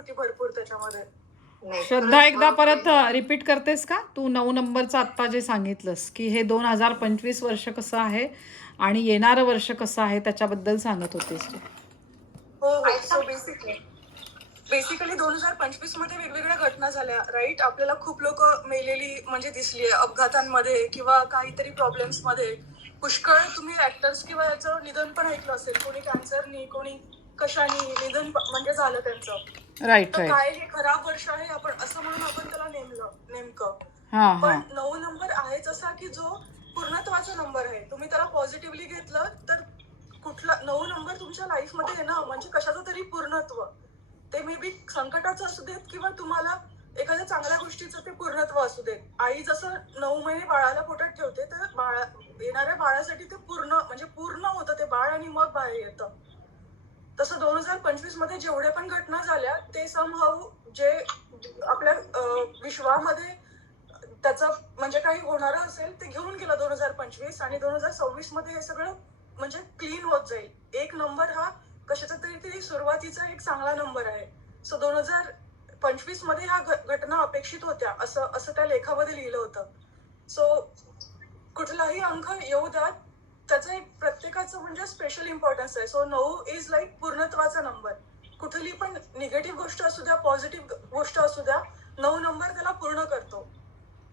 होती भरपूर त्याच्यामध्ये. नाही. श्रद्धा एकदा परत रिपीट करतेस का? तू नऊ नंबरचं आत्ता जे सांगितलंस की हे दोन हजार पंचवीस वर्ष कसं आहे आणि येणारं वर्ष कसं आहे त्याच्याबद्दल सांगत होतेस तू. हो हो. सो बेसिकली बेसिकली दोन हजार पंचवीसमध्ये वेगवेगळ्या घटना झाल्या राईट आपल्याला खूप लोक मेलेली म्हणजे दिसली अपघातांमध्ये किंवा काहीतरी प्रॉब्लेम्समध्ये. पुष्कळ तुम्ही ऍक्टर्स किंवा याचं निधन पण ऐकलं असेल. कोणी कॅन्सरनी कोणी कशानी निधन म्हणजे झालं त्यांचं. राईट तर काय हे खराब वर्ष आहे आपण असं म्हणून आपण त्याला नेमलं नेमकं. पण नऊ नंबर आहेच असा की जो पूर्णत्वाचा नंबर आहे. तुम्ही त्याला पॉझिटिव्हली घेतलं तर कुठला नऊ नंबर तुमच्या लाईफमध्ये येणं म्हणजे कशाचं तरी पूर्णत्व. ते मे बी संकटाचं असू देत किंवा तुम्हाला एखाद्या चांगल्या गोष्टीचं ते पूर्णत्व असू देत. आई जसं नऊ महिने बाळाला पोटात ठेवते तर बाळा येणाऱ्या बाळासाठी ते पूर्ण म्हणजे पूर्ण होतं ते बाळ आणि मग बाहेर येतं. तसं दोन हजार पंचवीसमध्ये जेवढे पण घटना झाल्या ते समहाऊ जे आपल्या विश्वामध्ये त्याचं म्हणजे काही होणार असेल ते घेऊन गेलं दोन हजार पंचवीस आणि दोन हजार सव्वीसमध्ये हे सगळं म्हणजे क्लीन होत जाईल. एक नंबर हा कशाचा तरी तरी सुरुवातीचा एक चांगला नंबर आहे. सो दोन हजार पंचवीसमध्ये ह्या घ- घटना अपेक्षित होत्या असं असं त्या लेखामध्ये लिहिलं होतं. सो कुठलाही अंक येऊ द्यात त्याचा एक प्रत्येकाचं म्हणजे स्पेशल इम्पॉर्टन्स आहे. सो नऊ इज लाईक पूर्णत्वाचा नंबर कुठली पण निगेटिव्ह गोष्ट असू द्या पॉझिटिव्ह गोष्ट असू द्या नऊ नंबर त्याला पूर्ण करतो.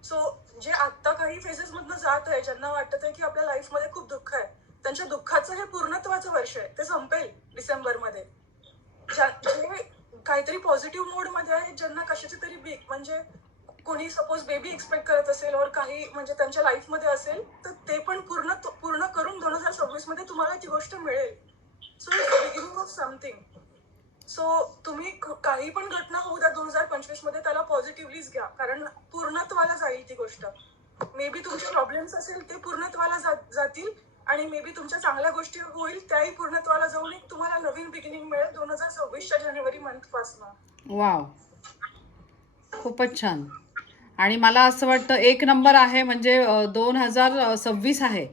सो जे आत्ता काही फेजेसमधनं जात आहे ज्यांना वाटत आहे की आपल्या लाईफमध्ये खूप दुःख आहे त्यांच्या दुःखाचं हे पूर्णत्वाचं वर्ष आहे. ते संपेल डिसेंबरमध्ये. ज्या- जे काहीतरी पॉझिटिव्ह मोडमध्ये आहेत ज्यांना कशाची तरी बीक म्हणजे कोणी सपोज बेबी एक्सपेक्ट करत असेल और काही म्हणजे त्यांच्या लाईफमध्ये असेल तर ते पण पूर्ण पूर्ण करून दोन हजार सव्वीसमध्ये तुम्हाला ती गोष्ट मिळेल. So beginning of something so तुम्ही काही पण घटना होऊ द्या दोन हजार पंचवीसमध्ये त्याला पॉझिटिव्हलीच घ्या. कारण पूर्णत्वाला जाईल ती गोष्ट. मे बी तुमचे प्रॉब्लेम्स असेल ते पूर्णत्वाला जातील. आणि मे बी तुमच्या चांगल्या गोष्टी होईल त्याही पूर्णत्वाला जाऊन एक तुम्हाला नवीन बिगिनिंग मिळेल दोन हजार सव्वीसच्या जानेवारी मंथपासून. वाव खूपच छान. आणि मला असं वाटतं एक नंबर आहे म्हणजे दोन हजार सव्वीस आहे.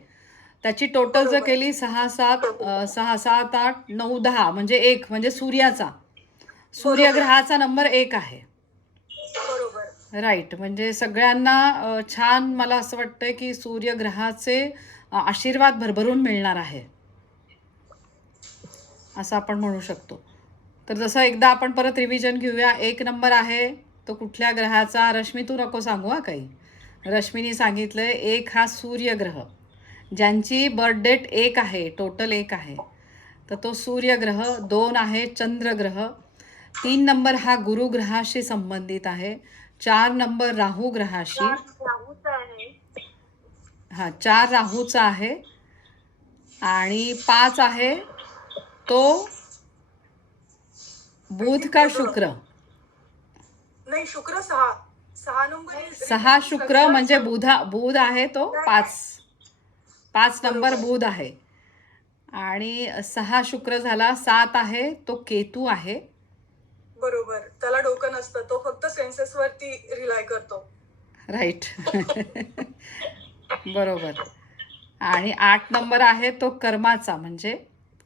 त्याची टोटल जर केली सहा सात सहा सात आठ नऊ दहा म्हणजे एक म्हणजे सूर्याचा. सूर्यग्रहाचा नंबर एक आहे. राईट म्हणजे सगळ्यांना छान मला असं वाटतंय की सूर्यग्रहाचे आशीर्वाद भरभरून मिळणार आहे. असं आपण म्हणू शकतो. तर जसं एकदा आपण परत रिव्हिजन घेऊया एक नंबर आहे. तो कुठल्या ग्रहाचा? रश्मी तू नको सांगू हा काही. रश्मीने सांगितलं एक हा सूर्यग्रह ज्यांची बर्थ डेट एक आहे टोटल एक आहे. तर तो सूर्यग्रह दोन आहे चंद्रग्रह तीन नंबर हा गुरुग्रहाशी संबंधित आहे चार नंबर राहू ग्रहाशी हा चार राहूचा आहे आणि पाच आहे तो बुध का शुक्र. नाही शुक्र सहा. सहा नंबर सहा शुक्र म्हणजे बुधा बुध आहे तो पाच. पाच नंबर बुध आहे. आणि सहा शुक्र झाला सात आहे तो केतू आहे. बरोबर. त्याला डोकं नसतं तो फक्त सेन्सेस वरती रिलाय करतो. राईट बरोबर. आणि आठ नंबर आहे तो कर्माचा म्हणजे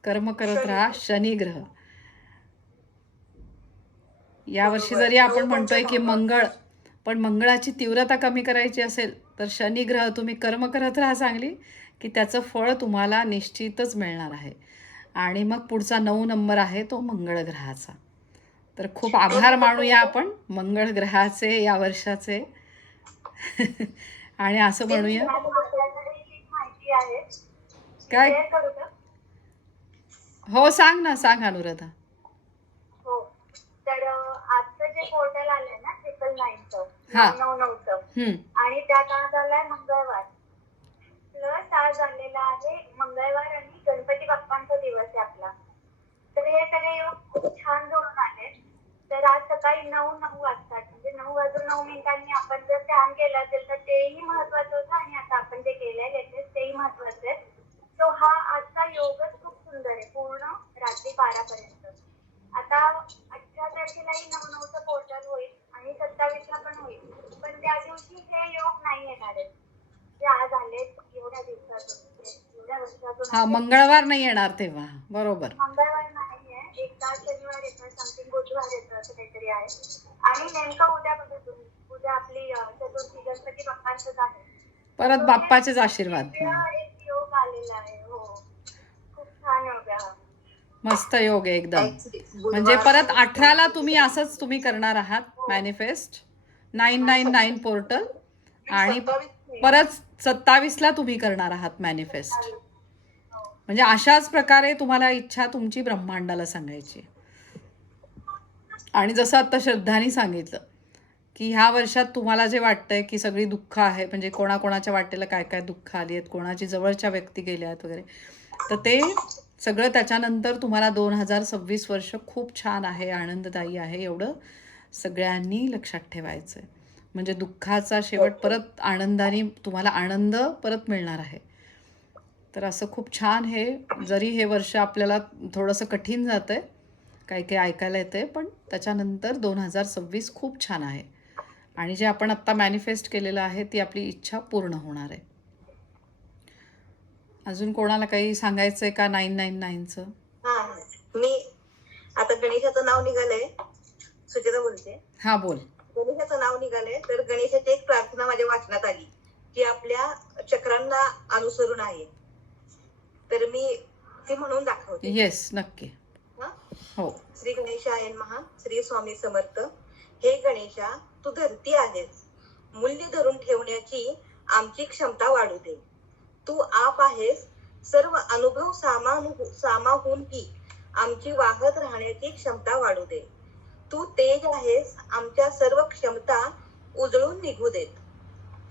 कर्म करत राहा शनी ग्रह. यावर्षी. जरी आपण म्हणतोय की. मंगळ पण मंगळाची तीव्रता कमी करायची असेल तर शनी ग्रह तुम्ही कर्म करत राहा चांगली की त्याचं फळ तुम्हाला निश्चितच मिळणार आहे. आणि मग पुढचा नऊ नंबर आहे तो मंगळ ग्रहाचा. तर खूप आभार मानूया आपण मंगळ ग्रहाचे या वर्षाचे. आणि असं म्हणूया. काय? हो सांग ना सांग अनुराधा हो तर अं, जे पोर्टल आलंय ना ट्रिपल नाईनचं हा. नऊ नऊचं आणि त्यात आज आलाय मंगळवार. प्लस आज आलेला आहे मंगळवार आणि गणपती बाप्पांचा दिवस आहे आपला. तर हे सगळे योग खूप छान जोडून आले. तर आज सकाळी नऊ नऊ वाजतात. म्हणजे नऊ वाजून नऊ मिनिटांनी आपण जर ध्यान केलं असेल तर तेही महत्वाचं होतं आणि आता आपण जे केलंय लेटेस्ट तेही महत्वाचं आहे. तो हा आजचा योगच खूप सुंदर आहे. पूर्ण रात्री बारापर्यंत. आता अठरा तारखेलाही नऊ नऊचं पोर्टल होईल आणि सत्तावीसला पण होईल पण त्या दिवशी हे योग नाही येणार आहेत जे आज आलेत एवढ्या दिवसातून म्हणजे एवढ्या वर्षातून हा. मंगळवार नाही येणार तेव्हा. बरोबर. मंगळवार नाहीये. एक तास शनिवार येतं समथिंग बुधवार येतं असं काहीतरी आणि नेमकं उद्या बघा तुम्ही. उद्या आपली अं, चतुर्थी गणपती बाप्पांचंच आहे. परत बाप्पाचेच आशीर्वाद. वेगळा एक योग आलेला आहे. हो. खूप छान योग आहे हा. मस्त योग आहे एकदम. म्हणजे परत अठराला तुम्ही असंच तुम्ही करणार आहात manifest nine nine nine portal आणि परत सत्तावीसला तुम्ही करणार आहात मॅनिफेस्ट म्हणजे अशाच प्रकारे तुम्हाला इच्छा तुमची ब्रह्मांडाला सांगायची आणि जसं आता श्रद्धानी सांगितलं की ह्या वर्षात तुम्हाला जे वाटतंय की सगळी दुःख आहे म्हणजे कोणाकोणाच्या वाटेला काय काय दुःख आली आहेत कोणाची जवळच्या व्यक्ती गेल्या आहेत वगैरे तर ते सगळं त्याच्यानंतर तुम्हाला दोन हजार सव्वीस वर्ष खूप छान आहे आनंददायी आहे एवढं सगळ्यांनी लक्षात ठेवायचं आहे म्हणजे दुःखाचा शेवट परत आनंदाने तुम्हाला आनंद परत मिळणार आहे. तर असं खूप छान हे जरी हे वर्ष आपल्याला थोडंसं कठीण जातं आहे काही काही ऐकायला येतं आहे पण त्याच्यानंतर दोन हजार सव्वीस खूप छान आहे. आणि जे आपण आत्ता मॅनिफेस्ट केलेलं आहे ती आपली इच्छा पूर्ण होणार आहे. अजून कोणाला काही सांगायचं आहे का नाईन नाईन नाईनचं? हा मी आता गणेशाचं नाव निघालंय. सुचेता बोलते. हां बोल. गणेशाचं नाव निघालंय तर गणेशाची एक प्रार्थना माझ्या वाचनात आली जी आपल्या चक्रांना अनुसरून आहे. तर मी ती म्हणून दाखवते. येस नक्की. हा? श्री गणेशायन महा श्री स्वामी समर्थ. हे गणेशा तू धरती आहेस. मूल्य धरून ठेवण्याची आमची क्षमता वाढू दे. तू आप आहेस. सर्व अनुभव सामानु सामाहून की आमची वाहत राहण्याची क्षमता वाढू दे. तू तेज आहेस. आमच्या सर्व क्षमता उजळून निघू देत.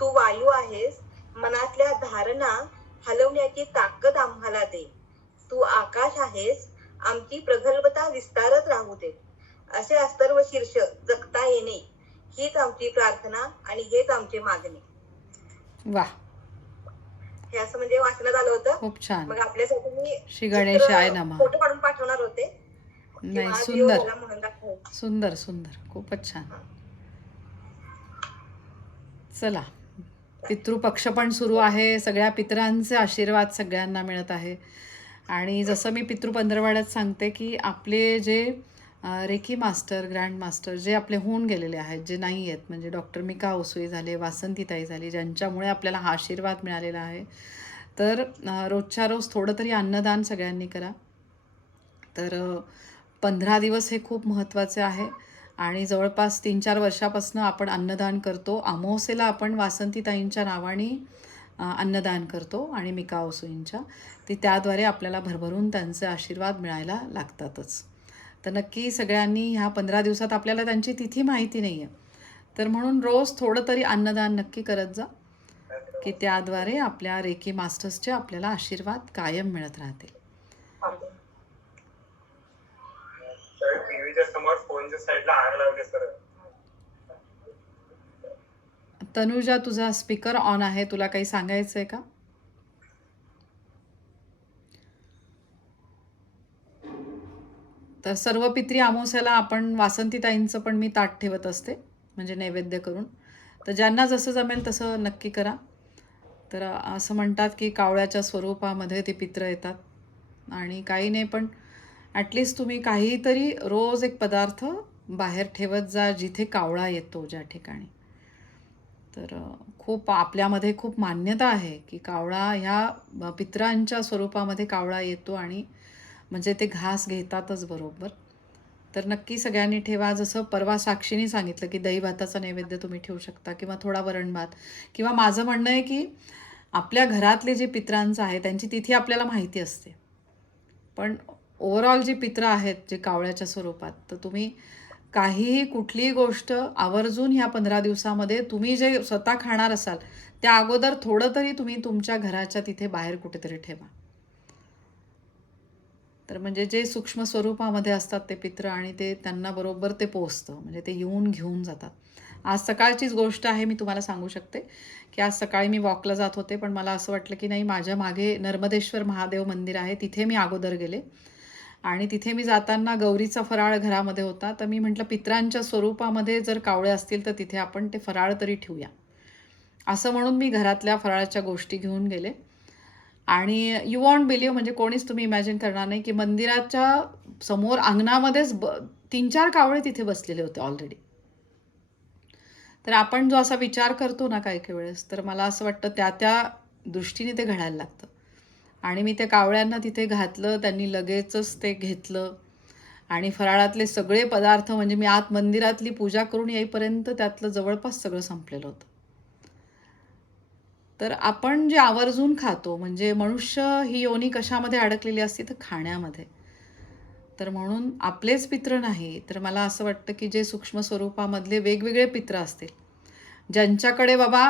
तू वायू आहेस. मनातल्या धारणा हलवण्याची ताकद आम्हाला दे. तू आकाश आहेस आमची प्रगल्भता विस्तारत राहू दे. असे अस्तर्व शीर्ष जगता येणे हीच आमची प्रार्थना आणि हेच आमचे मागणे. वा. हे असं म्हणजे वाचण्यात आलं होतं. खूप छान. मग आपल्यासाठी मी श्री गणेशाय नमः. फोटो काढून पाठवणार होते. नाही सुंदर. सुंदर सुंदर. खूपच छान. चला. पितृपक्ष पण सुरू आहे. सगळ्या पितरांचे आशीर्वाद सगळ्यांना मिळत आहे. आणि जसं मी पितृ पंधरवाड्यात सांगते की आपले जे रेकी मास्टर ग्रँड मास्टर जे आपले होऊन गेलेले आहेत जे नाही आहेत म्हणजे डॉक्टर मिका ओसुई झाले वासंतीताई झाली ज्यांच्यामुळे आपल्याला हा आशीर्वाद मिळालेला आहे. तर रोजच्या रोज थोडं तरी अन्नदान सगळ्यांनी करा. तर पंधरा दिवस हे खूप महत्त्वाचे आहे. आणि जवळपास तीन चार वर्षापासून आपण अन्नदान करतो. अमावस्येला आपण वासंतीताईंच्या नावाने अन्नदान करतो आणि मिका ओसुईंच्या. ती त्याद्वारे आपल्याला भरभरून त्यांचे आशीर्वाद मिळायला लागतातच. तर नक्की सगळ्यांनी ह्या पंधरा दिवसात आपल्याला त्यांची तिथी माहिती नाही आहे तर म्हणून रोज थोडं तरी अन्नदान नक्की करत जा की त्याद्वारे आपल्या रेकी मास्टर्सचे आपल्याला आशीर्वाद कायम मिळत राहतील तर टीव्हीच्या साईडला आग लावले सर. तनुजा तुझा स्पीकर ऑन आहे. तुला काही सांगायचं आहे का? तर सर्व पित्री अमावस्याला आपण वासंतीताईंचं पण मी ताट ठेवत असते म्हणजे नैवेद्य करून. तर ज्यांना जसं जमेल तसं नक्की करा. तर असं म्हणतात की कावळ्याच्या स्वरूपामध्ये ते पित्र येतात. आणि काही नाही पण ॲटलिस्ट तुम्ही काहीतरी रोज एक पदार्थ बाहेर ठेवत जा जिथे कावळा येतो ज्या ठिकाणी. तर खूप आपल्यामध्ये खूप मान्यता आहे की कावळा ह्या पित्रांच्या पितरांच्या स्वरूपामध्ये कावळा येतो आणि म्हणजे ते घास घेतातच बरोबर. तर नक्की सगळ्यांनी ठेवा. जसं परवा साक्षीने सांगितलं की दही भाताचा नैवेद्य तुम्ही ठेवू शकता किंवा थोडा वरण भात किंवा माझं म्हणणं आहे की आपल्या घरातले जे पित्रांचं आहे त्यांची तिथी आपल्याला माहिती असते. पण ओव्हरऑल जी पित्र आहेत जे कावळ्याच्या स्वरूपात तर तुम्ही काहीही कुठलीही गोष्ट आवर्जून ह्या पंधरा दिवसामध्ये तुम्ही जे स्वतः खाणार असाल त्या अगोदर थोडं तरी तुम्ही तुमच्या घराच्या तिथे बाहेर कुठेतरी ठेवा. तर म्हणजे जे सूक्ष्म स्वरूपामध्ये असतात ते पित्र आणि ते त्यांना बरोबर ते पोचतं म्हणजे ते येऊन घेऊन जातात. आज सकाळचीच गोष्ट आहे मी तुम्हाला सांगू शकते की आज सकाळी मी वॉकला जात होते पण मला असं वाटलं की नाही माझ्या मागे नर्मदेश्वर महादेव मंदिर आहे तिथे मी अगोदर गेले. आणि तिथे मी जाताना गौरीचा फराळ घरामध्ये होता. तर मी म्हटलं पित्रांच्या स्वरूपामध्ये जर कावळे असतील तर तिथे आपण ते फराळ तरी ठेवूया. असं म्हणून मी घरातल्या फराळाच्या गोष्टी घेऊन गेले. आणि यू वॉन्ट बिलीव्ह म्हणजे कोणीच तुम्ही इमॅजिन करणार नाही की मंदिराच्या समोर अंगणामध्येच ब तीन चार कावळे तिथे बसलेले होते ऑलरेडी तर आपण जो असा विचार करतो ना काही काही वेळेस तर मला असं वाटतं त्या त्या दृष्टीने ते घडायला लागतं. आणि मी त्या कावळ्यांना तिथे घातलं त्यांनी लगेचच ते घेतलं. आणि फराळातले सगळे पदार्थ म्हणजे मी आत मंदिरातली पूजा करून येईपर्यंत त्यातलं जवळपास सगळं संपलेलं होतं. तर आपण जे आवर्जून खातो म्हणजे मनुष्य ही योनी कशामध्ये अडकलेली असते? तर खाण्यामध्ये. तर म्हणून आपलेच पित्र नाही तर मला असं वाटतं की जे सूक्ष्म स्वरूपामधले वेगवेगळे पित्र असतील ज्यांच्याकडे बाबा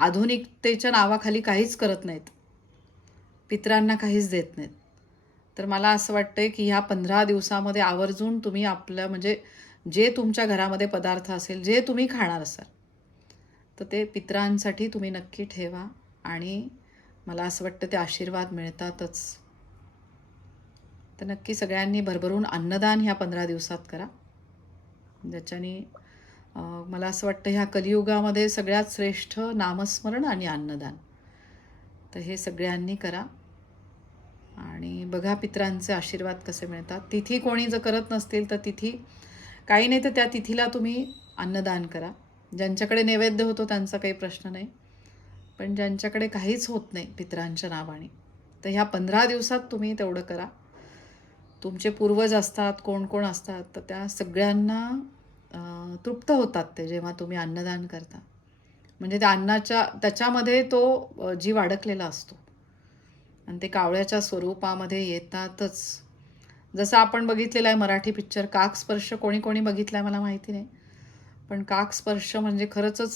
आधुनिकतेच्या नावाखाली काहीच करत नाहीत. पित्रांना काहीच देत नाहीत. तर मला असं वाटतं आहे की ह्या पंधरा दिवसामध्ये आवर्जून तुम्ही आपलं म्हणजे जे तुमच्या घरामध्ये पदार्थ असेल जे तुम्ही खाणार असाल तर ते पित्रांसाठी तुम्ही नक्की ठेवा आणि मला असं वाटतं ते आशीर्वाद मिळतातच. तर नक्की सगळ्यांनी भरभरून अन्नदान ह्या पंधरा दिवसात करा. ज्याच्याने मला असं वाटतं ह्या कलियुगामध्ये सगळ्यात श्रेष्ठ नामस्मरण आणि अन्नदान. तर हे सगळ्यांनी करा. आणि बघा पित्रांचे आशीर्वाद कसे मिळतात. तिथी कोणी जर करत नसतील तर तिथी काही नाही तर त्या तिथीला तुम्ही अन्नदान करा. ज्यांच्याकडे नैवेद्य होतो त्यांचा काही प्रश्न नाही. पण ज्यांच्याकडे काहीच होत नाही पित्रांच्या नावाने तर ह्या पंधरा दिवसात तुम्ही तेवढं करा. तुमचे पूर्वज असतात कोण कोण असतात तर त्या सगळ्यांना तृप्त होतात ते जेव्हा तुम्ही अन्नदान करता. म्हणजे त्या अन्नाच्या त्याच्यामध्ये तो जीव अडकलेला असतो. आणि ते कावळ्याच्या स्वरूपामध्ये येतातच. जसं आपण बघितलेलं आहे मराठी पिक्चर काक स्पर्श कोणी कोणी बघितला आहे मला माहिती नाही. पण काक स्पर्श म्हणजे खरंचच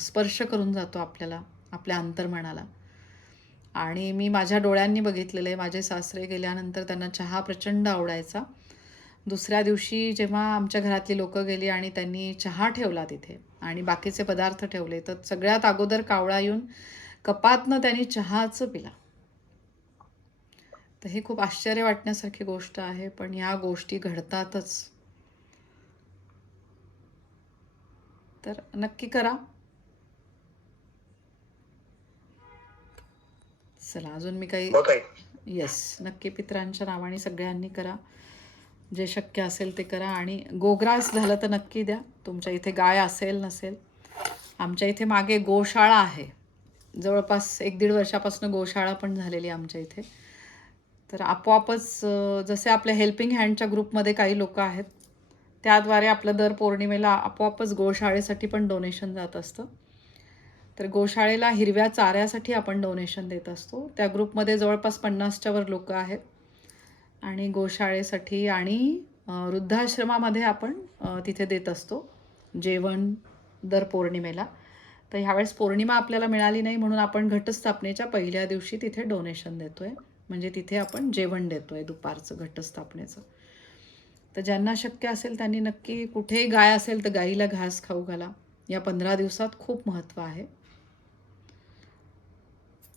स्पर्श करून जातो आपल्याला आपल्या अंतर्मनाला. आणि मी माझ्या डोळ्यांनी बघितलेलं आहे. माझे सासरे गेल्यानंतर त्यांना चहा प्रचंड आवडायचा. दुसऱ्या दिवशी जेव्हा आमच्या घरातली लोकं गेली आणि त्यांनी चहा ठेवला तिथे आणि बाकीचे पदार्थ ठेवले तर सगळ्यात अगोदर कावळा येऊन कपातनं त्यांनी चहाचं पिला. तर हे खूप आश्चर्य वाटण्यासारखी गोष्ट आहे पण ह्या गोष्टी घडतातच. तर नक्की करा. चला अजून मी काही येस नक्की पित्रांच्या नावाने सगळ्यांनी करा. जे शक्य असेल ते करा आणि गोग्रास झालं तर नक्की द्या. तुमच्या इथे गाय असेल नसेल. आमच्या इथे मागे गोशाळा आहे. जवळपास एक दीड वर्षापासून गोशाळा पण झालेली आमच्या इथे. तर आपोआपच जसे आपल्या हेल्पिंग हँडच्या ग्रुपमध्ये काही लोक आहेत त्याद्वारे आपलं दर पौर्णिमेला आपोआपच गोशाळेसाठी पण डोनेशन जात असतं. तर गोशाळेला हिरव्या चाऱ्यासाठी आपण डोनेशन देत असतो. त्या ग्रुपमध्ये जवळपास पन्नासच्या वर लोक आहेत. आणि गोशाळेसाठी आणि वृद्धाश्रमामध्ये आपण तिथे देत असतो जेवण दर पौर्णिमेला. तर ह्यावेळेस पौर्णिमा आपल्याला मिळाली नाही म्हणून आपण घटस्थापनेच्या पहिल्या दिवशी तिथे डोनेशन देतो आहे म्हणजे तिथे आपण जेवण देतो आहे दुपारचं घटस्थापनेचं. तर ज्यांना शक्य असेल त्यांनी नक्की कुठेही गाय असेल तर गाईला घास खाऊ घाला. या पंधरा दिवसात खूप महत्त्व आहे.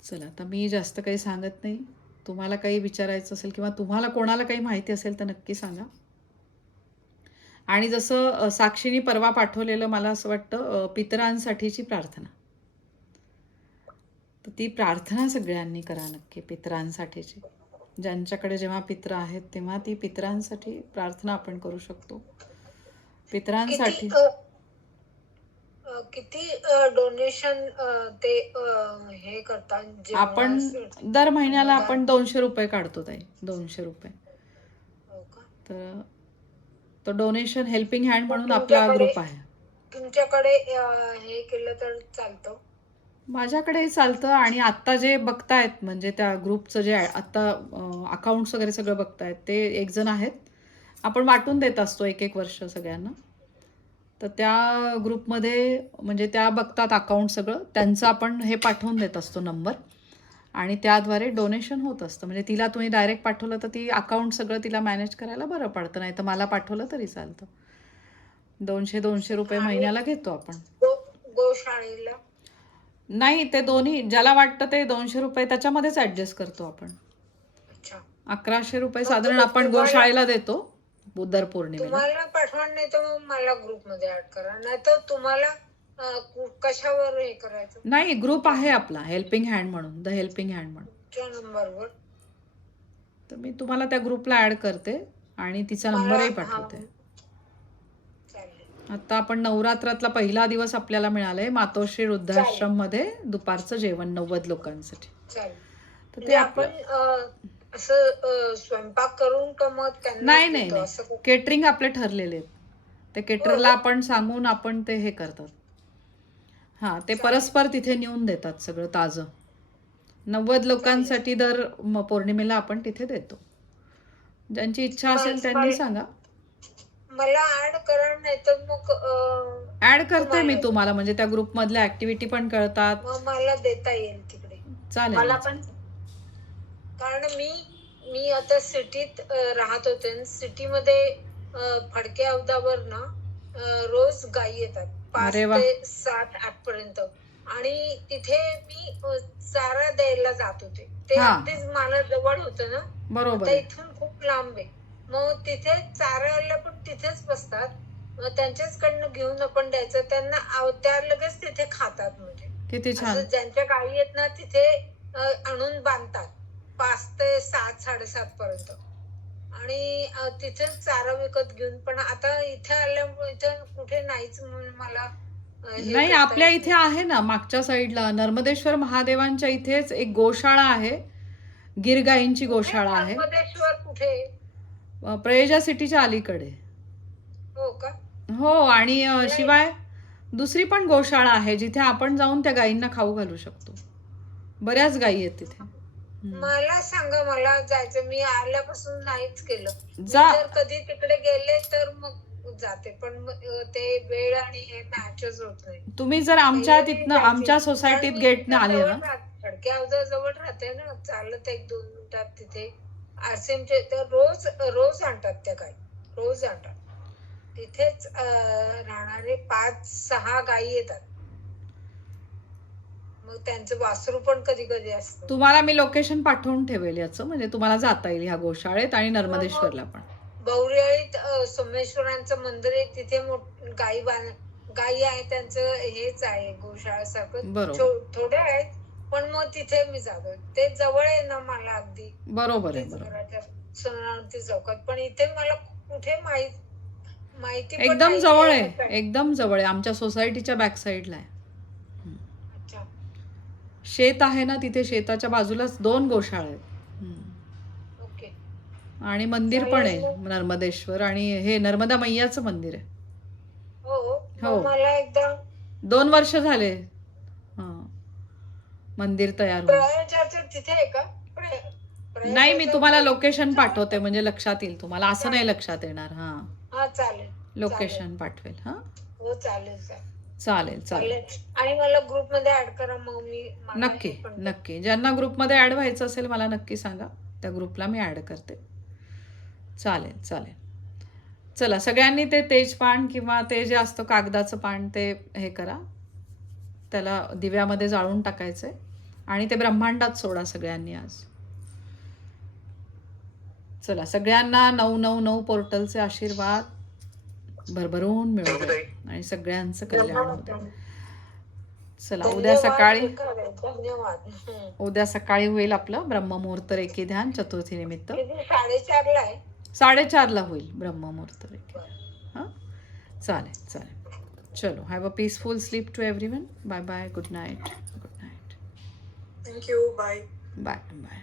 चला आता मी जास्त काही सांगत नाही. तुम्हाला काही विचारायचं असेल किंवा तुम्हाला कोणाला काही माहिती असेल तर नक्की सांगा. आणि जसं साक्षीनी साक्षीने परवा पाठवलेलं मला असं वाटतं पितरांसाठीची प्रार्थना. तर ती प्रार्थना सगळ्यांनी करा नक्की पितरांसाठीची. ज्यांच्याकडे जेव्हा पित्र आहेत तेव्हा ती पितरांसाठी प्रार्थना आपण करू शकतो. पितरांसाठी किती डोनेशन ते हे करतात? आपण दर महिन्याला आपण दोनशे रुपये काढतो ताई दोनशे रुपये. हो? तर तो डोनेशन हेल्पिंग हँड म्हणून आपला ग्रुप आहे. तुमच्याकडे हे केलं तर चालतं? माझ्याकडे चालतं आणि आत्ता जे बघतायत म्हणजे त्या ग्रुपचं जे आहे, आत्ता अकाउंट्स वगैरे सगळं बघतायत ते एक जण आहेत. आपण वाटून देत असतो एक एक वर्ष सगळ्यांना. तर त्या ग्रुपमध्ये म्हणजे त्या बघतात अकाउंट सगळं त्यांचं आपण हे पाठवून देत असतो नंबर आणि त्याद्वारे डोनेशन होत असतं. म्हणजे तिला तुम्ही डायरेक्ट पाठवलं तर ती अकाउंट सगळं तिला मॅनेज करायला बरं पडतं नाही तर मला पाठवलं तरी चालतं. दोनशे दोनशे रुपये महिन्याला घेतो आपण. नाही ते दोन्ही ज्याला वाटतं ते दोनशे रुपये त्याच्यामध्येच ऍडजस्ट करतो आपण. अकराशे रुपये साधारण आपण गोशाळेला देतो दर पौर्णिमेला. तुम्हाला पाठवण नाही तर मला ग्रुपमध्ये ऍड करा नाही तर तुम्हाला कशावर हे करायचं? नाही ग्रुप आहे आपला हेल्पिंग हँड म्हणून द हेल्पिंग हँड म्हणून. नंबरवर. तर मी तुम्हाला त्या ग्रुपला ॲड करते आणि तिचा नंबरही. पाठवते. आता आपण नवरात्रातला पहिला दिवस आपल्याला मिळालाय मातोश्री वृद्धाश्रममध्ये दुपारचं जेवण नव्वद लोकांसाठी. तर ते म्हणजे आपण असं स्वयंपाक करून का मग त्यांना नाही नाही नाही? केटरिंग आपले ठरलेले आहेत. ते केटरला आपण सांगून आपण ते हे करतात. हा ते परस्पर तिथे नेऊन देतात सगळं ताजं. नव्वद लोकांसाठी दर पौर्णिमेला आपण तिथे देतो. ज्यांची इच्छा असेल त्यांनी सांगा. मला ऍड करा नाही तर मग ऍड करते मी तुम्हाला म्हणजे त्या ग्रुप मधल्या ऍक्टिव्हिटी पण कळतात. मग मला देता येईल तिकडे. चालेल. मला. पण. कारण मी मी आता सिटीत अं, राहत होते सिटीमध्ये फडके अवधावर ना अं, रोज गायी येतात. पाच अरे वा. ते सात आठ पर्यंत आणि तिथे मी अं, चारा द्यायला जात होते. ते हा. अगदीच मला जवळ होतं ना. बरोबर आता. इथून खूप लांब आहे. मग तिथे चारायला बसतात मग त्यांच्याचकडनं घेऊन आपण द्यायचं त्यांना त्या लगेच तिथे खातात म्हणजे. किती छान. ज्यांच्या गायी आहेत ना तिथे आणून बांधतात. पाच ते सात साडेसात पर्यंत. आणि तिथे चारा विकत घेऊन पण आता इथे आल्यामुळे इथे कुठे नाहीच म्हणून मला नाही आपल्या इथे आहे ना मागच्या साईडला नर्मदेश्वर महादेवांच्या इथेच एक गोशाळा आहे. गिरगाईंची गोशाळा आहे. नर्मदेश्वर कुठे? प्रयोजा सिटीच्या अलीकडे. हो का? हो आणि अ, शिवाय दुसरी पण गोशाळा आहे जिथे आपण जाऊन त्या गायींना खाऊ घालू शकतो. बऱ्याच गायी आहेत तिथे. हम्म. मला सांगा मला जायचं मी आल्यापासून नाहीच केलं. मी जा. जर कधी तिकडे गेले तर मग जाते पण ते वेळ आणि हे मॅचच होत नाही. तुम्ही जर आमच्या तिथनं आमच्या सोसायटीत गेटने आले ना खडके अवजा जवळ राहते ना चालत एक दोन मिनिटात तिथे. आरसीएमचे तर रोज रोज आणतात त्या गाई रोज आणतात. तिथेच राहणारे पाच सहा गायी येतात. मग त्यांचं वासरू पण कधी कधी असतं. तुम्हाला मी लोकेशन पाठवून ठेवेल याचं. म्हणजे तुम्हाला जाता येईल ह्या गोशाळेत आणि नर्मदेश्वरला पण. बौरियाळीत सोमेश्वरांचं मंदिर आहे. तिथे मोठ गायी गायी आहे त्यांचं हेच आहे गोशाळासारखं बरोबर. छो- थोडे आहेत पण मग तिथे मी जातो. ते जवळ आहे ना मला अगदी? बरोबर आहे सोनावती चौकात. पण इथे मला कुठे माहीत माहिती पण एकदम नाहीये जवळ आहे. एकदम जवळ आहे. आमच्या सोसायटीच्या बॅक साईडला आहे. अच्छा. शेत आहे ना तिथे शेताच्या बाजूलाच दोन गोशाळा आहेत. हम्म. ओके. आणि मंदिर पण आहे नर्मदेश्वर आणि हे नर्मदा मैयाचं मंदिर आहे. हो हो. मग मला एकदा दोन वर्ष झाले. हं. मंदिर तयार होऊन. प्रयागराजचं तिथे आहे का? प्रया- नाही मी तुम्हाला लोकेशन पाठवते म्हणजे लक्षात येईल तुम्हाला. असं नाही लक्षात येणार हा. हा चालेल. लोकेशन पाठवेल हा? हो चालेल चालेल. चालेल चालेल. आणि मला ग्रुपमध्ये ऍड करा मग मी नक्की नक्की. ज्यांना ग्रुपमध्ये ऍड व्हायचं असेल मला नक्की सांगा. त्या ग्रुपला मी ऍड करते. चालेल चालेल. चला सगळ्यांनी ते तेजपान किंवा ते जे असतं कागदाचं पान ते हे करा. त्याला दिव्यामध्ये जाळून टाकायचं आहे आणि ते ब्रह्मांडात सोडा सगळ्यांनी आज. चला सगळ्यांना नऊ नऊ नऊ पोर्टलचे आशीर्वाद भरभरून मिळू दे आणि सगळ्यांचं कल्याण होऊ दे. चला उद्या सकाळी. उद्या सकाळी होईल आपलं ब्रह्ममुहूर्त रेकी ध्यान चतुर्थी निमित्त. साडेचारला होईल ब्रह्ममुहूर्त रेकी हां? चालेल चालेल. चलो have a peaceful sleep to everyone bye bye good night good night thank you bye bye bye